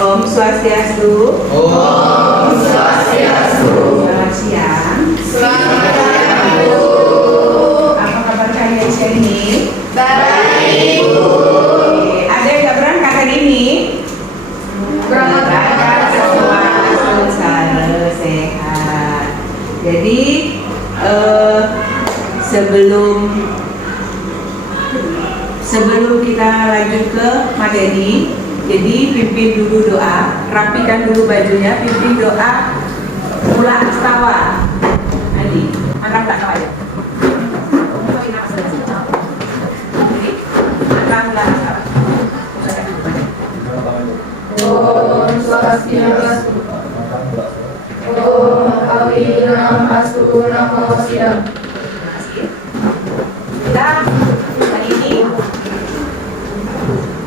Om Swastiastu. Om Swastiastu. Selamat siang. Selamat siang, Bu. Apa kabar kalian siang ini? Baik, Bu. Oke, ada yang berangkat hari ini? Berangkat semua selalu sehat. Jadi sebelum kita lanjut ke materi, jadi pimpin dulu doa, rapikan dulu bajunya, pimpin doa mula astawa. Adi, angkat tak tahu ya? Om Swastiastu. Om Awinam Astu Namo Siddham. Kita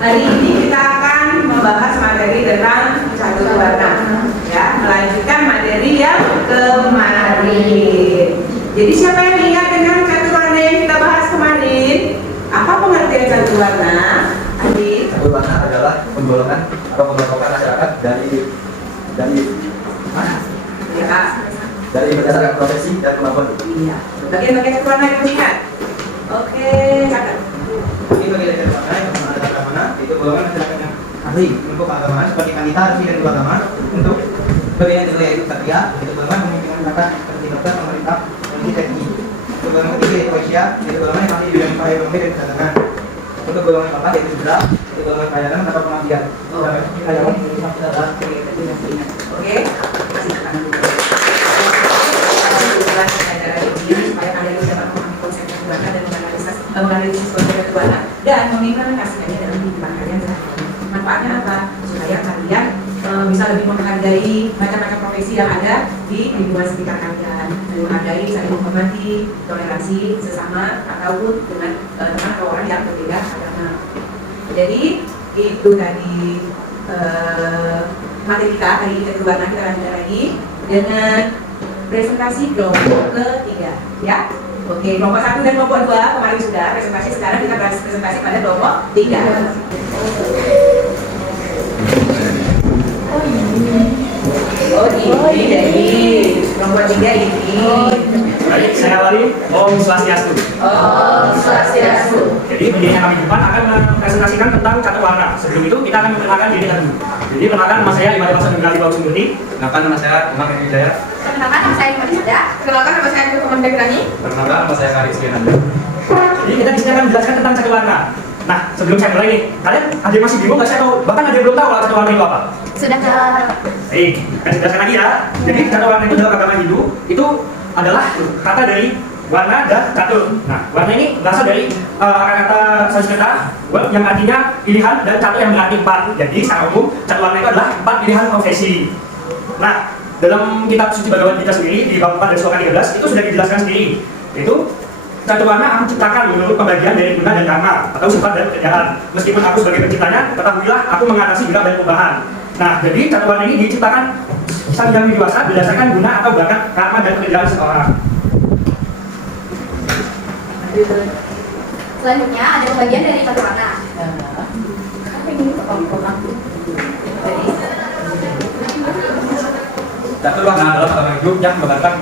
hari ini kita akan membahas materi tentang catur warna, ya, melanjutkan materi yang kemarin. Jadi siapa yang ingat dengan catur warna yang kita bahas kemarin? Apa pengertian catur warna? Adi? Catur warna adalah penggolongan atau pengelompokan masyarakat dari mana? Ya Kak. Dari berdasarkan profesi dan kemampuan. Iya. Bagian-bagian catur warna yang ingat. Oke, catat. Ini bagian dari warna yang ada keagamaan, itu golongan masyarakat yang ahli untuk keagamaan seperti wanita, resmi dan beragama. Untuk bagian kedua yaitu satria, itu golongan pemimpinan masyarakat seperti dokter, pemerintah, polisi, TNI. Untuk golongan ketiga yaitu Waisya, itu golongan yang ahli di bidang upaya ekonomi dan perdagangan. Untuk golongan keempat yaitu Sudra, itu golongan pelayanan atau pengabdian. Oke, kasih tangan dulu. Supaya kalian bisa memahami konsep catur warna dan menganalisis konsep catur warna dan mengimplementasikannya dalam kehidupan kalian sehari-hari. Manfaatnya apa? Supaya kalian bisa lebih menghargai macam-macam profesi yang ada di lingkungan sekitar kalian, menghargai, saling menghormati, toleransi sesama ataupun dengan teman atau orang yang berbeda agama. Jadi itu tadi materi kita hari ini catur warna. Kita lanjutkan lagi dengan presentasi kelompok ketiga, ya. Oke, kelompok 1 dan kelompok 2 kemarin sudah presentasi, sekarang kita presentasi pada kelompok 3. Oh ini jadi kelompok 3 ini. Baik, saya awali. Om Swastiastu. Om Swastiastu. Jadi begini kami depan akan mempresentasikan tentang catur warna. Sebelum itu kita akan memperkenalkan diri kita dulu. Jadi perkenalkan nama saya Ibadah Pasar Nurgali Bagus Murni. Kenalkan nama saya Umar Hidayah. Perkenalkan nama saya Imadi Sada. Perkenalkan nama saya Nurul Begrani. Perkenalkan nama saya Karis Kinan. Jadi kita di sini akan menjelaskan tentang catur warna. Nah, sebelum saya mulai nih, kalian ada yang masih bingung nggak sih atau bahkan ada yang belum tahu kalau catur warna itu apa? Sudah Kak. Baik, saya jelaskan lagi ya. Jadi catur warna itu dalam agama Hindu itu adalah kata dari warna dan catur. Nah, warna ini berasal dari kata Sanskerta yang artinya pilihan dan catur yang berarti 4. Jadi secara umum catur warna itu adalah 4 pilihan profesi. Nah, dalam kitab suci Bhagavad Gita sendiri di bab 4 dan sloka 13 itu sudah dijelaskan sendiri. Yaitu catur warna aku ciptakan menurut pembagian dari guna dan karma atau sifat dan pekerjaan. Meskipun aku sebagai penciptanya, ketahuilah aku mengatasi gerak dan perubahan. Nah, jadi catur warna ini diciptakan sang yang dewasa berdasarkan guna atau bakat karma dan pekerjaan seseorang. Selanjutnya ada pembagian dari catur warna. Catur warna adalah agama Hindu yang menggambarkan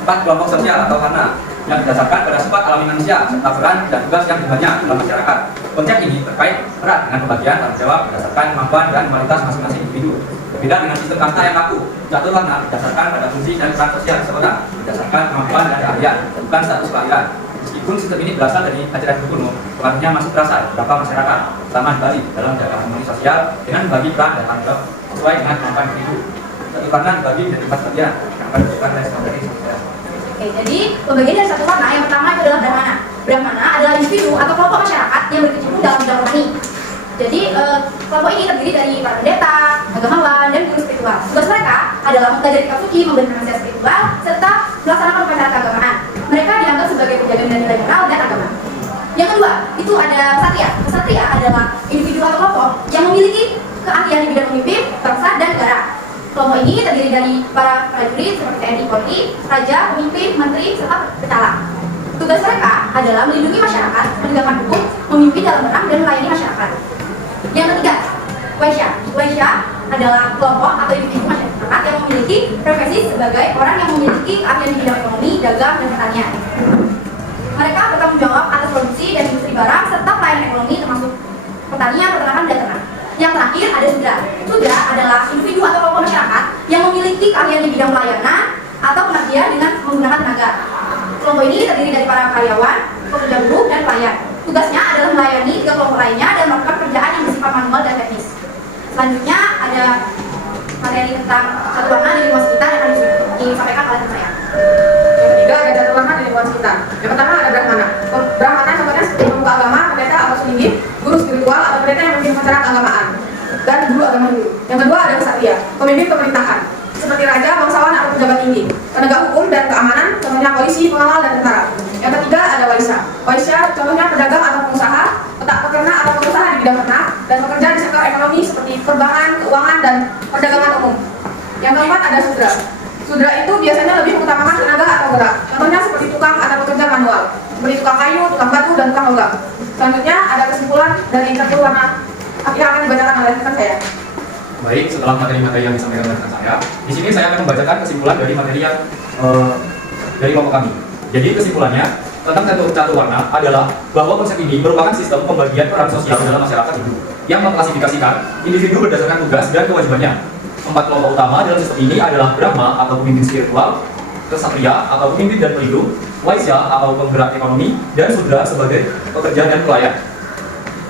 empat kelompok sosial atau warna yang didasarkan pada sifat alami manusia serta peran dan tugas yang dibanyak dalam masyarakat. Konsep ini terkait erat dengan pembagian tanggung jawab berdasarkan kemampuan dan kualitas masing-masing individu. Berbeda dengan sistem kasta yang kaku, catur warna didasarkan pada fungsi dan peran sosial seseorang berdasarkan kemampuan dan keahlian, bukan status kelahiran. Meskipun sistem ini berasal dari ajaran kuno, pengaruhnya masih terasa di beberapa masyarakat, terutama di Bali, dalam menjaga harmoni sosial dengan membagi peran dan tanggung jawab sesuai dengan kemampuan individu. Catur warna dibagi menjadi 4 bagian yang akan dilakukan oleh strategi sosial. Oke, jadi pembagian dari catur warna yang pertama itu adalah Brahmana. Brahmana adalah individu atau kelompok masyarakat yang berkecimpung dalam bidang rohani. Jadi kelompok ini terdiri dari para pendeta, agamawan, dan guru spiritual. Tugas mereka adalah mempelajari kitab suci, memberikan nasihat spiritual, serta melaksanakan upacara keagamaan. Mereka dianggap sebagai penjaga nilai moral dan agama. Yang kedua, itu ada ksatria. Ksatria adalah individu atau kelompok yang memiliki keahlian di bidang memimpin bangsa dan negara. Kelompok ini terdiri dari para prajurit seperti TNI, Polri, raja, pemimpin, menteri, serta pecalang. Tugas mereka adalah melindungi masyarakat, menegakkan hukum, memimpin dalam perang, dan melayani masyarakat. Yang ketiga, Waisya adalah kelompok atau individu masyarakat yang memiliki profesi sebagai orang yang memiliki keahlian di bidang ekonomi, dagang, dan pertanian. Mereka bertanggung jawab atas produksi dan industri barang serta pelayanan ekonomi termasuk pertanian, peternakan, dan ternak. Yang terakhir ada sudra. Sudra adalah individu atau kelompok masyarakat yang memiliki keahlian di bidang pelayanan atau pengabdian dengan menggunakan tenaga. Kelompok ini terdiri dari para karyawan, pekerja buruh, dan pelayan. Tugasnya adalah melayani tiga kelompok lainnya dan melakukan pekerjaan yang bersifat manual dan teknis. Selanjutnya ada materi tentang satu warna di lingkungan sekitar yang akan disampaikan oleh teman saya. Yang ketiga ada satu warna di lingkungan sekitar. Yang pertama ada brahmana. Brahmana contohnya seperti pemuka agama, pendeta atau sulinggi, guru spiritual atau pendeta yang memimpin masyarakat keagamaan, dan guru agama Hindu. Yang kedua ada ksatria, pemimpin pemerintahan, seperti raja, bangsawan atau pejabat tinggi, penegak hukum dan keamanan, contohnya polisi, pengawal, dan tentara. Yang ketiga ada waisya. Waisya contohnya pedagang atau pengusaha, peternak atau pengusaha di bidang ternak, dan pekerja di sektor ekonomi seperti perbankan, keuangan, dan perdagangan umum. Yang keempat ada sudra. Sudra itu biasanya lebih mengutamakan tenaga atau gerak. Contohnya seperti tukang atau pekerja manual, seperti tukang kayu, tukang batu, dan tukang logam. Selanjutnya ada kesimpulan dari satu warna yang akan dibacakan oleh rekan saya. Baik, setelah materi-materi yang disampaikan oleh rekan saya, di sini saya akan membacakan kesimpulan dari materi yang dari kelompok kami. Jadi kesimpulannya tentang catur warna adalah bahwa konsep ini merupakan sistem pembagian peran sosial dalam masyarakat Hindu yang mengklasifikasikan individu berdasarkan tugas dan kewajibannya. 4 kelompok utama dalam sistem ini adalah Brahma atau pemimpin spiritual, Ksatria atau pemimpin dan pelindung, Waisya atau penggerak ekonomi, dan Sudra sebagai pekerja dan pelayan.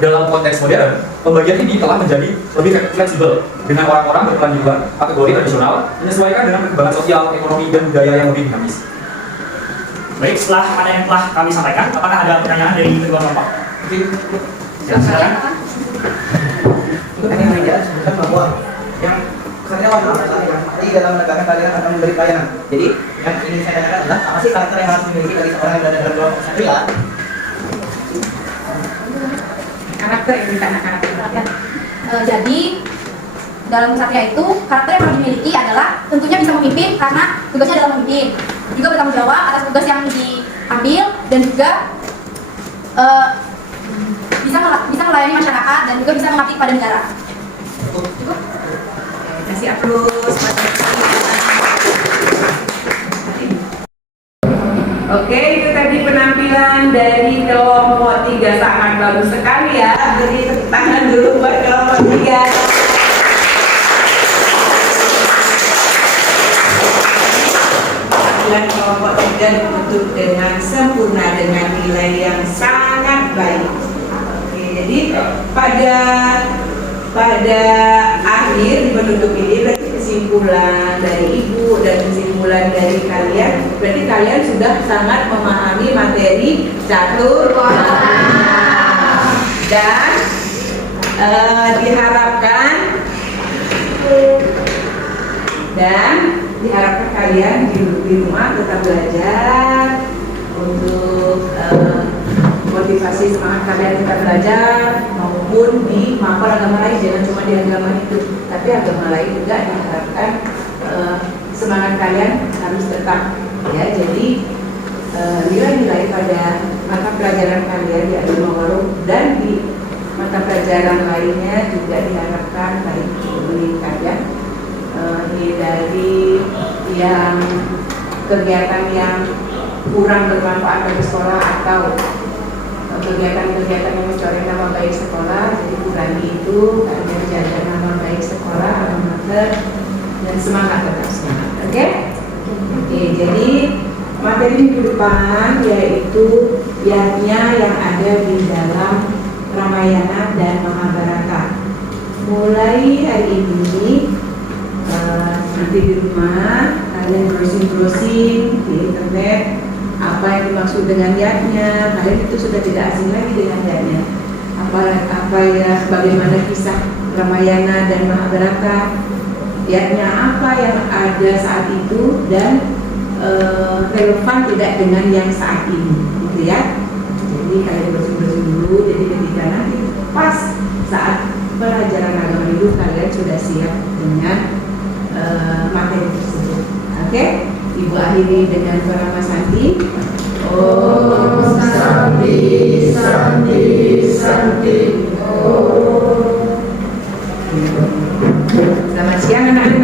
Dalam konteks modern, pembagian ini telah menjadi lebih fleksibel dengan orang-orang berkelanjutan kategori tradisional menyesuaikan dengan perkembangan sosial, ekonomi, dan budaya yang lebih dinamis. Baik, setelah ada yang telah kami sampaikan, apakah ada pertanyaan dari kedua kelompok? Silakan. Untuk yang media sebutkan bahwa yang kesannya warna jadi dalam menegakkan kalian akan memberi pelayanan. Jadi yang ingin saya tanyakan adalah apa sih karakter yang harus dimiliki dari seorang yang berada dalam kelompok ksatria? Karakter yang ditanakan. Jadi dalam ksatria itu karakter yang harus dimiliki adalah tentunya bisa memimpin karena tugasnya adalah memimpin, juga bertanggung jawab atas tugas yang diambil, dan juga bisa melayani masyarakat dan juga bisa mengabdi pada negara. Cukup? Kasih aplaus. Oke, itu tadi penampilan dari kelompok 3, sangat bagus sekali ya. Beri tepuk tangan dulu buat kelompok 3. Penampilan kelompok 3 ditutup dengan sempurna dengan nilai yang sangat baik. Oke, jadi pada akhir penutup ini berarti kesimpulan dari ibu dan kesimpulan dari kalian, berarti kalian sudah sangat memahami materi catur warna dan diharapkan kalian di rumah tetap belajar untuk motivasi semangat kalian tetap belajar, maupun di makor agama lain, jangan cuma di agama itu, tapi agama lain juga diharapkan semangat kalian harus tetap ya. Jadi nilai-nilai pada mata pelajaran kalian di agama waru dan di mata pelajaran lainnya juga diharapkan baik meningkatkan ini dari yang kegiatan yang kurang bermanfaat bagi sekolah atau kegiatan-kegiatan yang mencoreng nama baik sekolah, jadi kurangi itu, kalian jaga nama baik sekolah, alma-mater, dan semangat tetap semangat. Oke? Jadi materi minggu depan yaitu yatnya yang ada di dalam Ramayana dan Mahabharata. Mulai hari ini nanti di rumah kalian browsing di internet apa yang dimaksud dengan yatnya. Kalian itu sudah tidak asing lagi dengan yatnya. Apa ya, bagaimana kisah Ramayana dan Mahabharata, yatnya apa yang ada saat itu dan relevan tidak dengan yang saat ini, gitu ya. Jadi kalian browsing dulu. Jadi ketika nanti pas saat pelajaran agama itu kalian sudah siap dengan materi tersebut. Oke? Ibu akhiri dengan Parama Santi. Om Santi Santi Santi Om. Selamat siang anak-anak.